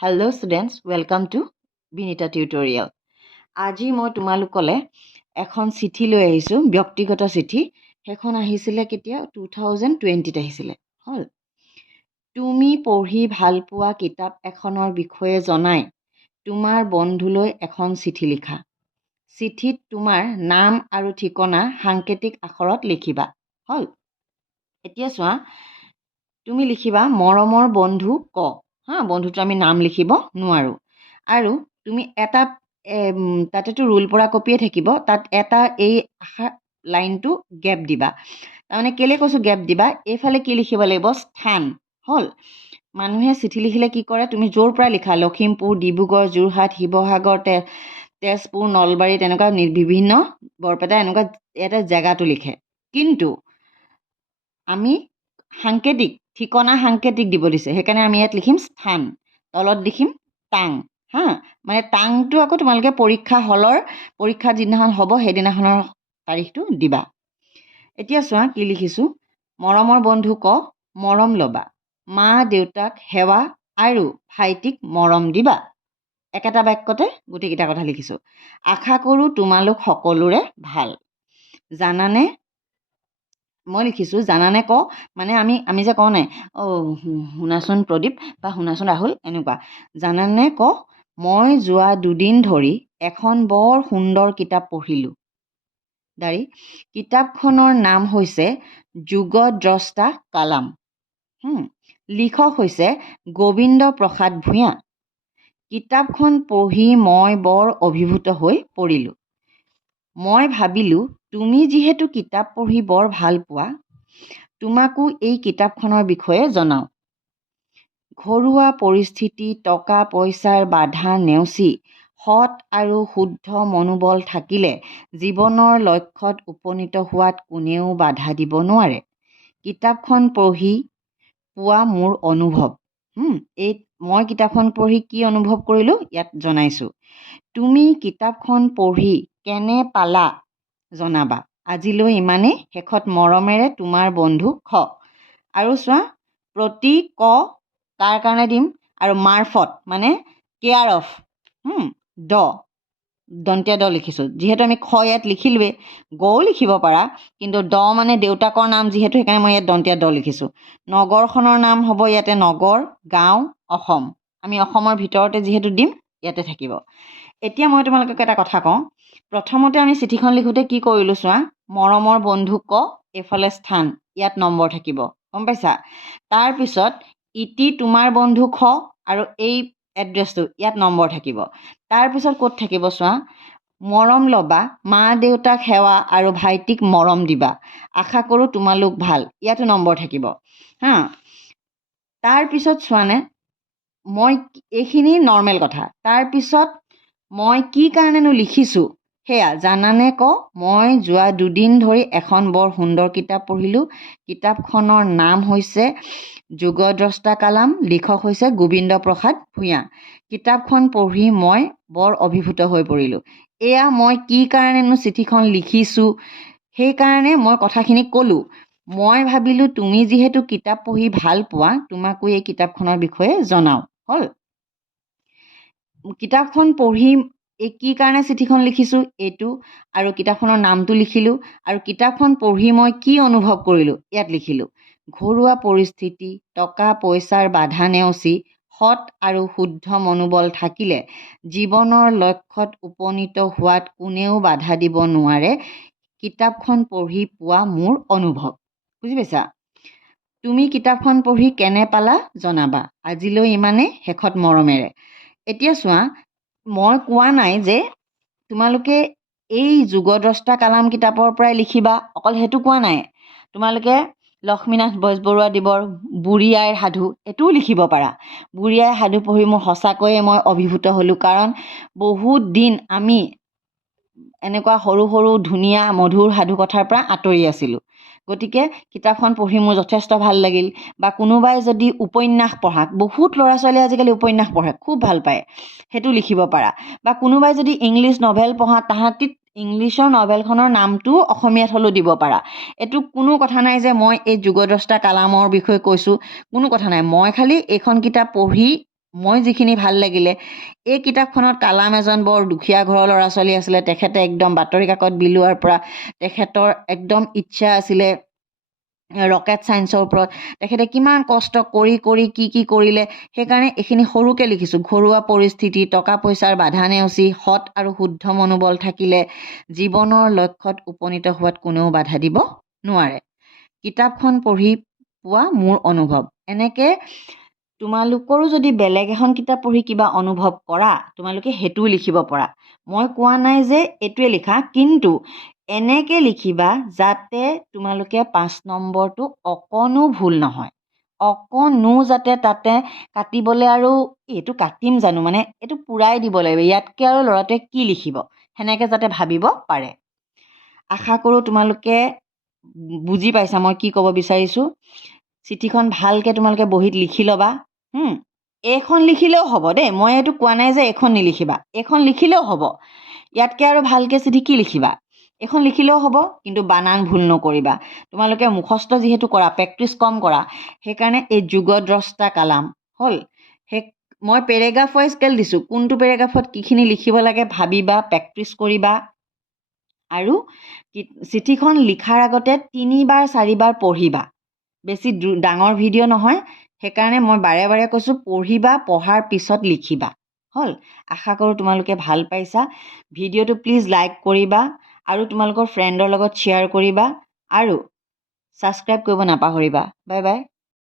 Hello' students welcome to Binita tutorial আজি মই তোমালোকলৈ এখন চিঠি লৈ আহিছোঁ ব্যক্তিগত চিঠি। সেইখন আহিছিলে কেতিয়া? টু থাউজেণ্ড টুৱেণ্টিত আহিছিলে। হ'ল। তুমি পঢ়ি ভাল পোৱা কিতাপ এখনৰ বিষয়ে জনাই তোমাৰ বন্ধুলৈ এখন চিঠি লিখা। চিঠিত তোমাৰ নাম আৰু ঠিকনা সাংকেতিক আখৰত লিখিবা। হ'ল। এতিয়া চোৱা তুমি লিখিবা মৰমৰ বন্ধু ক। হা বন্ধুটো আমি নাম লিখিব নোৱাৰোঁ। আৰু তুমি এটা তাতেতো ৰুল পৰা কপিয়ে থাকিব তাত এটা এই আশা লাইনটো গেপ দিবা। তাৰমানে কেলৈ কৈছোঁ গেপ দিবা? এইফালে কি লিখিব লাগিব? স্থান হ'ল। মানুহে চিঠি লিখিলে কি কৰে? তুমি য'ৰ পৰা লিখা? লখিমপুৰ ডিব্ৰুগড় যোৰহাট শিৱসাগৰ তে তেজপুৰ নলবাৰী তেনেকুৱা বিভিন্ন বৰপেটা এনেকুৱা ইয়াতে জেগাটো লিখে। কিন্তু আমি সাংকেতিক ঠিকনা সাংকেতিক দিব দিছে। সেইকাৰণে আমি ইয়াত লিখিম স্থান তলত লিখিম টাং হা? মানে টাংটো আকৌ তোমালোকে পৰীক্ষা হলৰ পৰীক্ষা যিদিনাখন হ'ব সেইদিনাখনৰ তাৰিখটো দিবা। এতিয়া চোৱা কি লিখিছোঁ মৰমৰ বন্ধু ক মৰম ল'বা। মা দেউতাক সেৱা আৰু ভাইটিক মৰম দিবা। একেটা বাক্যতে গোটেইকেইটা কথা লিখিছোঁ। আশা কৰোঁ তোমালোক সকলোৰে ভাল। জানানে মই লিখিছোঁ জানানে ক? মানে আমি আমি যে কওঁ নাই অঁ শুনাচোন প্ৰদীপ বা শুনাচোন ৰাহুল এনেকুৱা। জানানে ক? মই যোৱা দুদিন ধৰি এখন বৰ সুন্দৰ কিতাপ পঢ়িলোঁ। দাৰি কিতাপখনৰ নাম হৈছে যুগদ্ৰষ্টা কালাম। লিখক হৈছে গোবিন্দ প্ৰসাদ ভূঞা। কিতাপখন পঢ়ি মই বৰ অভিভূত হৈ পৰিলোঁ। মই ভাবিলোঁ তুমি যিহেতু কিতাপ পঢ়ি বৰ ভাল পোৱা তোমাকো এই কিতাপখনৰ বিষয়ে জনাওঁ। ঘৰুৱা পৰিস্থিতি টকা পইচাৰ বাধা নেওচি সৎ আৰু শুদ্ধ মনোবল থাকিলে জীৱনৰ লক্ষ্যত উপনীত হোৱাত কোনেও বাধা দিব নোৱাৰে। কিতাপখন পঢ়ি পোৱা মোৰ অনুভৱ। এই মই কিতাপখন পঢ়ি কি অনুভৱ কৰিলোঁ? ইয়াত জনাইছোঁ। তুমি কিতাপখন পঢ়ি কেনে পালা? জনাবা। আজিলৈ ইমানেই। শেষত মৰমেৰে তোমাৰ বন্ধু খ। আৰু চোৱা প্ৰতি ক কাৰ কাৰণে দিম? আৰু মাৰ্ফত মানে কেয়াৰ অফ দ। দন্তীয়া দ লিখিছোঁ। যিহেতু আমি খ ইয়াত লিখিলোৱেই গও লিখিব পাৰা কিন্তু দ মানে দেউতাকৰ নাম যিহেতু সেইকাৰণে মই ইয়াত দন্তীয়া দ লিখিছোঁ। নগৰখনৰ নাম হ'ব ইয়াতে নগৰ গাঁও অসম। আমি অসমৰ ভিতৰতে যিহেতু দিম ইয়াতে থাকিব। এতিয়া মই তোমালোকক এটা কথা কওঁ। প্ৰথমতে আমি চিঠিখন লিখোঁতে কি কৰিলোঁ চোৱা? মৰমৰ বন্ধু ক এইফালে স্থান ইয়াত নম্বৰ থাকিব গম পাইছা? তাৰপিছত ইটি তোমাৰ বন্ধু খ আৰু এই এড্ৰেছটো ইয়াত নম্বৰ থাকিব। তাৰপিছত ক'ত থাকিব চোৱা? মৰম ল'বা মা দেউতাক সেৱা আৰু ভাইটিক মৰম দিবা। আশা কৰোঁ তোমালোক ভাল ইয়াতো নম্বৰ থাকিব। হা? তাৰপিছত চোৱানে? মই এইখিনি নৰ্মেল কথা। তাৰপিছত মই কি কাৰণেনো লিখিছোঁ? সেয়া জানানে ক? মই যোৱা দুদিন ধৰি এখন বৰ সুন্দৰ কিতাপ পঢ়িলোঁ। কিতাপখনৰ নাম হৈছে যুগদ্ৰষ্টা কালাম লিখক হৈছে গোবিন্দ প্ৰসাদ ভূঞা। কিতাপখন পঢ়ি মই বৰ অভিভূত হৈ পৰিলোঁ। এয়া মই কি কাৰণেনো চিঠিখন লিখিছোঁ? সেইকাৰণে মই কথাখিনি ক'লোঁ। মই ভাবিলোঁ তুমি যিহেতু কিতাপ পঢ়ি ভাল পোৱা তোমাকো এই কিতাপখনৰ বিষয়ে জনাওঁ। হ'ল। কিতাপখন পঢ়ি এই কি কাৰণে চিঠিখন লিখিছোঁ এইটো আৰু কিতাপখনৰ নামটো লিখিলোঁ আৰু কিতাপখন পঢ়ি মই কি অনুভৱ কৰিলোঁ ইয়াত লিখিলোঁ ঘৰুৱা পৰিস্থিতি টকা পইচাৰ বাধা নেওচি সৎ আৰু শুদ্ধ মনোবল থাকিলে জীৱনৰ লক্ষ্যত উপনীত হোৱাত কোনেও বাধা দিব নোৱাৰে কিতাপখন পঢ়ি পোৱা মোৰ অনুভৱ। বুজি পাইছা? তুমি কিতাপখন পঢ়ি কেনে পালা জনাবা আজিলৈ ইমানেই শেষত মৰমেৰে। এতিয়া চোৱা মই কোৱা নাই যে তোমালোকে এই যুগদ্ৰষ্টা কালাম কিতাপৰ পৰাই লিখিবা অকল সেইটো কোৱা নাই। তোমালোকে লক্ষ্মীনাথ বেজবৰুৱাদেৱৰ বুঢ়ী আইৰ সাধু এইটোও লিখিব পাৰা। বুঢ়ী আইৰ সাধু পঢ়ি মোৰ সঁচাকৈয়ে মই অভিভূত হ'লোঁ। কাৰণ বহুত দিন আমি এনেকুৱা সৰু সৰু ধুনীয়া মধুৰ সাধু কথাৰ পৰা আঁতৰি আছিলোঁ। গতিকে কিতাপখন পঢ়ি মোৰ যথেষ্ট ভাল লাগিল বা কোনোবাই যদি উপন্যাস পঢ়া বহুত ল'ৰা ছোৱালীয়ে আজিকালি উপন্যাস পঢ়ে খুব ভাল পায় সেইটো লিখিব পাৰা। বা কোনোবাই যদি ইংলিছ নভেল পঢ়া তাহাঁতি ইংলিছৰ নভেলখনৰ নামটো অসমীয়াত হ'লেও দিব পাৰা। এইটো কোনো কথা নাই যে মই এই যুগদ্ৰষ্টা কালামৰ বিষয়ে কৈছোঁ কোনো কথা নাই। মই খালি এইখন কিতাপ পঢ়ি মই যিখিনি ভাল লাগিলে এই কিতাপখনত কালাম এজন বৰ দুখীয়া ঘৰৰ ল'ৰা ছোৱালী আছিলে তেখেতে একদম বাতৰি কাকত বিলোৱাৰ পৰা তেখেতৰ একদম ইচ্ছা আছিলে ৰকেট ছায়েন্সৰ ওপৰত। তেখেতে কিমান কষ্ট কৰি কৰি কি কি কৰিলে সেইকাৰণে এইখিনি সৰুকৈ লিখিছোঁ। ঘৰুৱা পৰিস্থিতি টকা পইচাৰ বাধা নেওচি সৎ আৰু শুদ্ধ মনোবল থাকিলে জীৱনৰ লক্ষ্যত উপনীত হোৱাত কোনেও বাধা দিব নোৱাৰে। কিতাপখন পঢ়ি পোৱা মোৰ অনুভৱ। এনেকৈ তোমালোকৰো যদি বেলেগ এখন কিতাপ পঢ়ি কিবা অনুভৱ কৰা তোমালোকে সেইটোও লিখিব পৰা। মই কোৱা নাই যে এইটোৱে লিখা কিন্তু এনেকৈ লিখিবা যাতে তোমালোকে পাঁচ নম্বৰটো অকণো ভুল নহয়। অকণো যাতে তাতে কাটিবলৈ আৰু এইটো কাটিম জানো মানে এইটো পূৰাই দিব লাগিব ইয়াতকৈ আৰু ল'ৰাটোৱে কি লিখিব সেনেকৈ যাতে ভাবিব পাৰে। আশা কৰোঁ তোমালোকে বুজি পাইছা মই কি ক'ব বিচাৰিছোঁ। চিঠিখন ভালকৈ তোমালোকে বহীত লিখি ল'বা। এইখন লিখিলেও হ'ব দেই। মই এইটো কোৱা নাই যে এইখন নিলিখিবা। এইখন লিখিলেও হ'ব। ইয়াতকৈ আৰু ভালকৈ চিঠি কি লিখিবা? এইখন লিখিলেও হ'ব কিন্তু বানান ভুল নকৰিবা। তোমালোকে মুখস্থ যিহেতু কৰা প্ৰেক্টিচ কম কৰা সেইকাৰণে এই যুগদ্ৰষ্টা কালাম। হ'ল? সেই মই পেৰেগ্ৰাফ ৱাইজ কেল দিছোঁ। কোনটো পেৰেগ্ৰাফত কিখিনি লিখিব লাগে ভাবিবা প্ৰেক্টিচ কৰিবা। আৰু চিঠিখন লিখাৰ আগতে তিনিবাৰ চাৰিবাৰ পঢ়িবা। বেছি ডাঙৰ ভিডিঅ' নহয়। সেইকাৰণে মই বাৰে বাৰে কৈছোঁ পঢ়িবা পঢ়াৰ পিছত লিখিবা। হ'ল? আশা কৰোঁ তোমালোকে ভাল পাইছা। ভিডিঅ'টো প্লিজ লাইক কৰিবা আৰু তোমালোকৰ ফ্ৰেণ্ডৰ লগত শ্বেয়াৰ কৰিবা আৰু ছাবস্ক্ৰাইব কৰিব নাপাহৰিবা। Bye bye